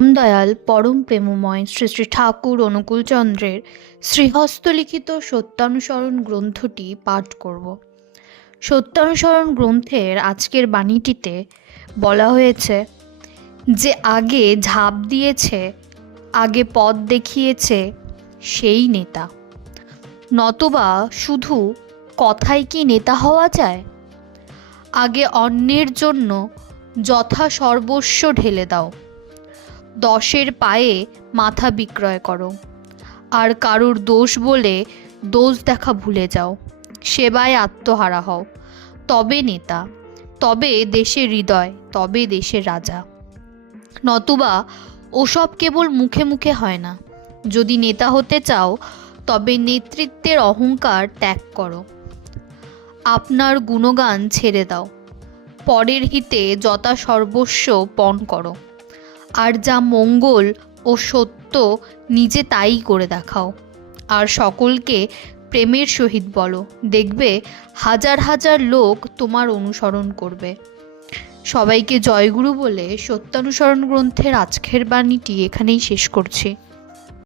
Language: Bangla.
দয়াল পরম প্রেমময় শ্রী শ্রী ঠাকুর অনুকূলচন্দ্রের শ্রীহস্তলিখিত সত্যানুসরণ গ্রন্থটি পাঠ করব। সত্যানুসরণ গ্রন্থের আজকের বাণীটিতে বলা হয়েছে যে আগে ঝাঁপ দিয়েছে, আগে পথ দেখিয়েছে সেই নেতা, নতবা শুধু কথায় কি নেতা হওয়া যায়? আগে অন্যের জন্য যথা সর্বস্ব ঢেলে দাও, 10-এর পায়ে মাথা বিক্রয় করো, আর কারুর দোষ বলে দোষ দেখা ভুলে যাও, সেবায় আত্মহারা হও, তবে নেতা, তবে দেশের হৃদয়, তবে দেশের রাজা। নতুবা ওসব কেবল মুখে মুখে হয় না। যদি নেতা হতে চাও তবে নেতৃত্বের অহংকার ত্যাগ করো, আপনার গুণগান ছেড়ে দাও, পরের হিতে যথা সর্বস্ব পণ করো, আর যা মঙ্গল ও সত্য নিজে তাই করে দেখাও, আর সকলকে প্রেমের সহিত বলো, দেখবে হাজার হাজার লোক তোমার অনুসরণ করবে। সবাইকে জয়গুরু বলে সত্যানুসরণ গ্রন্থের আজকের বাণীটি এখানেই শেষ করছি।